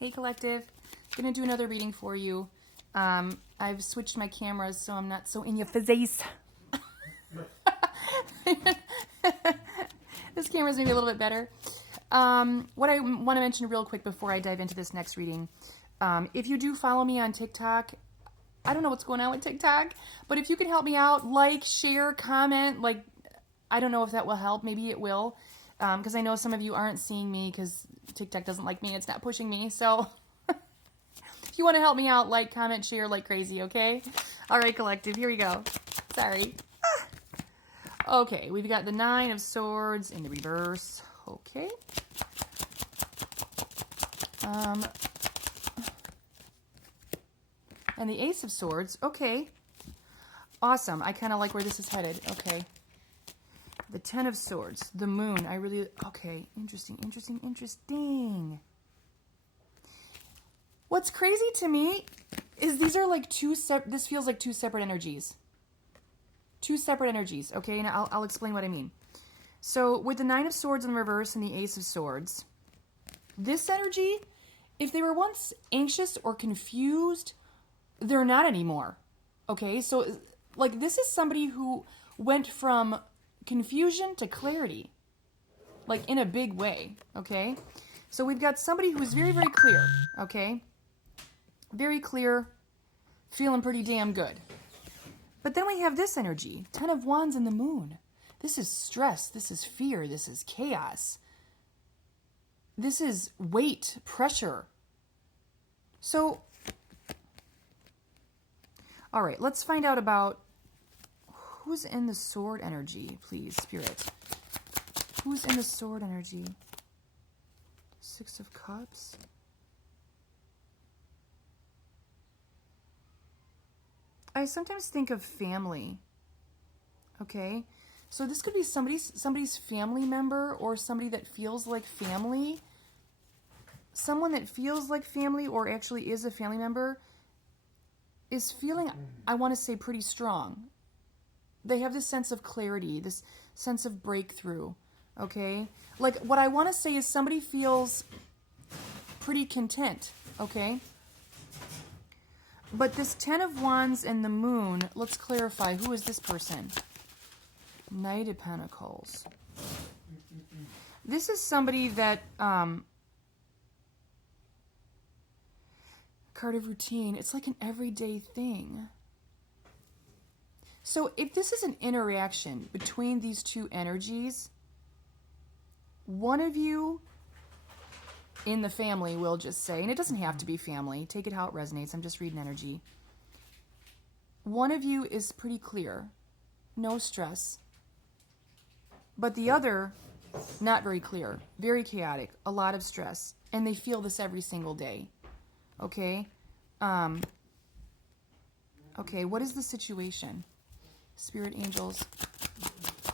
Hey Collective, gonna do another reading for you. I've switched my cameras so I'm not so in your face. This camera's maybe a little bit better. What I want to mention real quick before I dive into this next reading, if you do follow me on TikTok, I don't know what's going on with TikTok, but if you could help me out, like, share, comment, like, I don't know if that will help. Maybe it will, because I know some of you aren't seeing me because TikTok doesn't like me. It's not pushing me. So if you want to help me out, like, comment, share like crazy, okay? All right, Collective, here we go. Sorry. Okay, we've got the Nine of Swords in the reverse. Okay. And the Ace of Swords. Okay. Awesome. I kind of like where this is headed. Okay. The Ten of Swords. The Moon. I really... Okay. Interesting, interesting, interesting. What's crazy to me is these are like this feels like two separate energies. Two separate energies, okay? And I'll explain what I mean. So with the Nine of Swords in reverse and the Ace of Swords, this energy, if they were once anxious or confused, they're not anymore, okay? So, like, this is somebody who went from confusion to clarity, like, in a big way, okay? So we've got somebody who's very, very clear, okay? Very clear, feeling pretty damn good. But then we have this energy, Ten of Wands and the Moon. This is stress, this is fear, this is chaos. This is weight, pressure. So, all right, let's find out about who's in the sword energy, please, Spirit. Who's in the sword energy? Six of Cups. I sometimes think of family, okay? So this could be somebody's family member or somebody that feels like family. Someone that feels like family or actually is a family member is feeling, I want to say, pretty strong. They have this sense of clarity, this sense of breakthrough, okay? Like, what I want to say is somebody feels pretty content, okay? But this Ten of Wands and the Moon, let's clarify, who is this person? Knight of Pentacles. This is somebody that, card of routine, it's like an everyday thing. So if this is an interaction between these two energies, one of you in the family will just say, and it doesn't have to be family, take it how it resonates, I'm just reading energy. One of you is pretty clear, no stress, but the other, not very clear, very chaotic, a lot of stress, and they feel this every single day, okay? Okay, what is the situation? Spirit angels.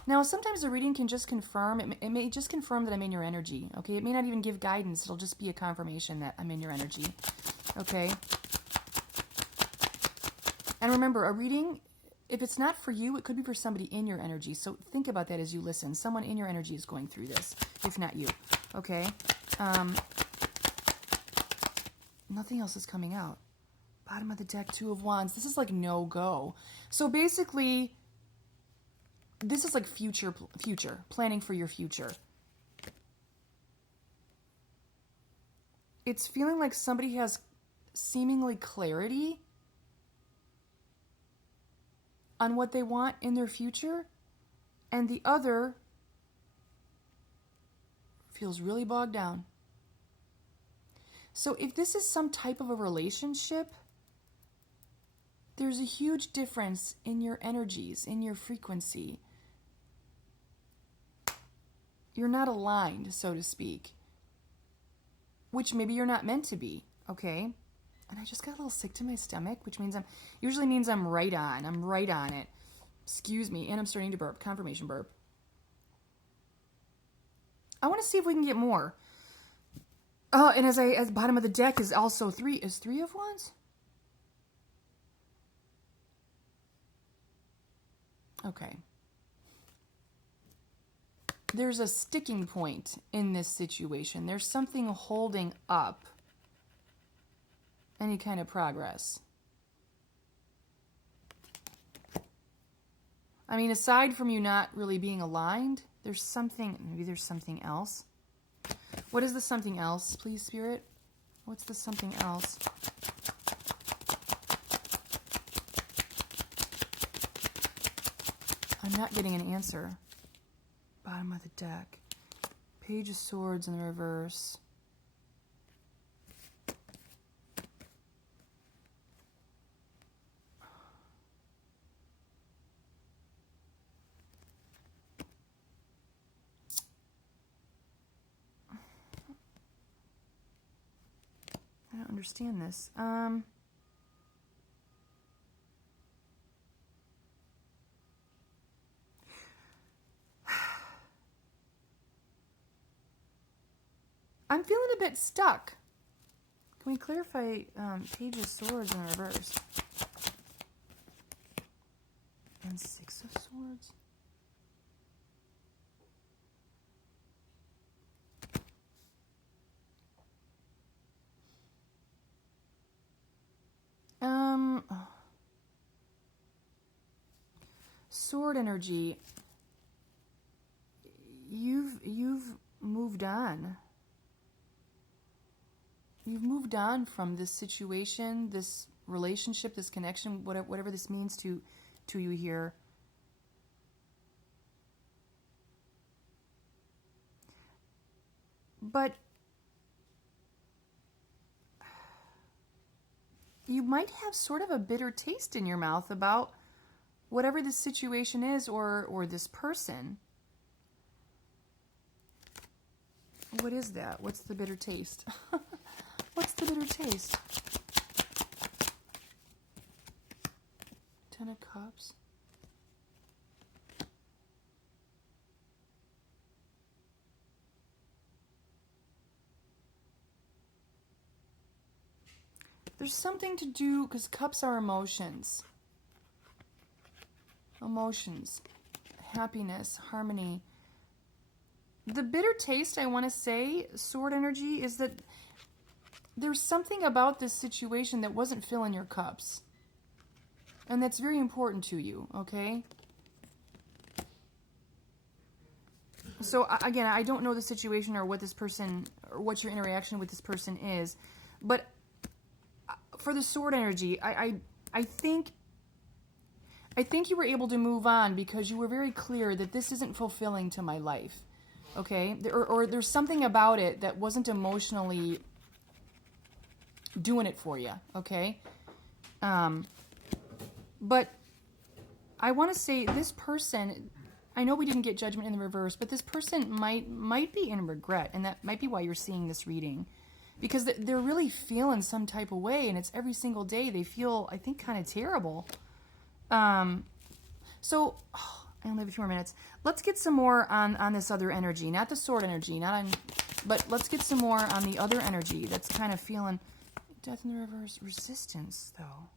Now, sometimes a reading can just confirm, it may just confirm that I'm in your energy, okay? It may not even give guidance, it'll just be a confirmation that I'm in your energy, okay? And remember, a reading, if it's not for you, it could be for somebody in your energy, so think about that as you listen. Someone in your energy is going through this, if not you, okay? Nothing else is coming out. Bottom of the deck, Two of Wands. This is like no-go. So basically, this is like future, planning for your future. It's feeling like somebody has seemingly clarity on what they want in their future, and the other feels really bogged down. So if this is some type of a relationship, there's a huge difference in your energies, in your frequency. You're not aligned, so to speak, which maybe you're not meant to be, okay? And I just got a little sick to my stomach, which means usually means I'm right on. I'm right on it. Excuse me, and I'm starting to burp. Confirmation burp. I want to see if we can get more. Oh, and as bottom of the deck is also Three of Wands? Okay. There's a sticking point in this situation. There's something holding up any kind of progress. I mean, aside from you not really being aligned, there's something, maybe there's something else. What is the something else, please, Spirit? What's the something else? I'm not getting an answer. Bottom of the deck. Page of Swords in the reverse. I don't understand this. I'm feeling a bit stuck. Can we clarify Page of Swords in reverse? And Six of Swords? Sword energy. You've moved on. You've moved on from this situation, this relationship, this connection, whatever this means to you here. But you might have sort of a bitter taste in your mouth about whatever this situation is or this person. What is that? What's the bitter taste? What's the bitter taste? Ten of Cups. There's something to do, because cups are emotions. Emotions. Happiness, harmony. The bitter taste, I want to say, sword energy, is that there's something about this situation that wasn't filling your cups. And that's very important to you, okay? So, again, I don't know the situation or what this person, or what your interaction with this person is. But for the sword energy, I think you were able to move on because you were very clear that this isn't fulfilling to my life. Okay? Or there's something about it that wasn't emotionally doing it for you. Okay? But I want to say this person, I know we didn't get Judgment in the reverse, but this person might be in regret, and that might be why you're seeing this reading. Because they're really feeling some type of way, and it's every single day they feel, I think, kind of terrible. So, I only have a few more minutes. Let's get some more on this other energy. Not the sword energy, but let's get some more on the other energy that's kind of feeling Death in the reverse. Resistance, though.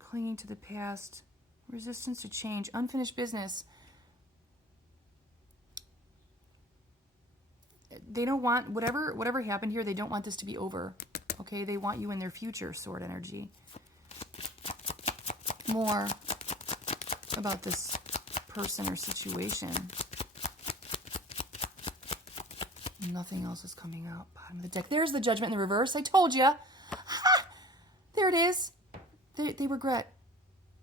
Clinging to the past. Resistance to change. Unfinished business. They don't want, whatever happened here, they don't want this to be over. Okay? They want you in their future, sword energy. More about this person or situation. Nothing else is coming out. Bottom of the deck. There's the Judgment in the reverse. I told you. Ha! There it is. They regret.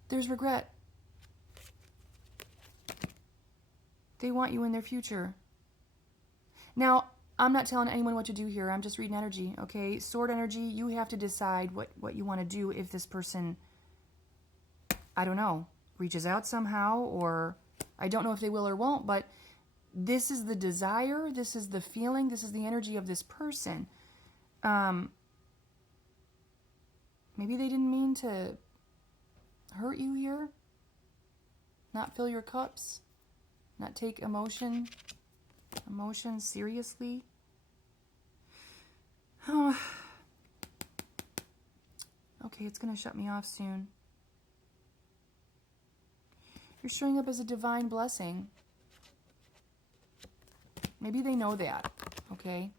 There's regret. They want you in their future. Now, I'm not telling anyone what to do here. I'm just reading energy, okay? Sword energy, you have to decide what you want to do if this person, I don't know, reaches out somehow, or I don't know if they will or won't, but this is the desire, this is the feeling, this is the energy of this person. Maybe they didn't mean to hurt you here, not fill your cups, not take emotions seriously. Oh. Okay, it's going to shut me off soon. You're showing up as a divine blessing. Maybe they know that, okay?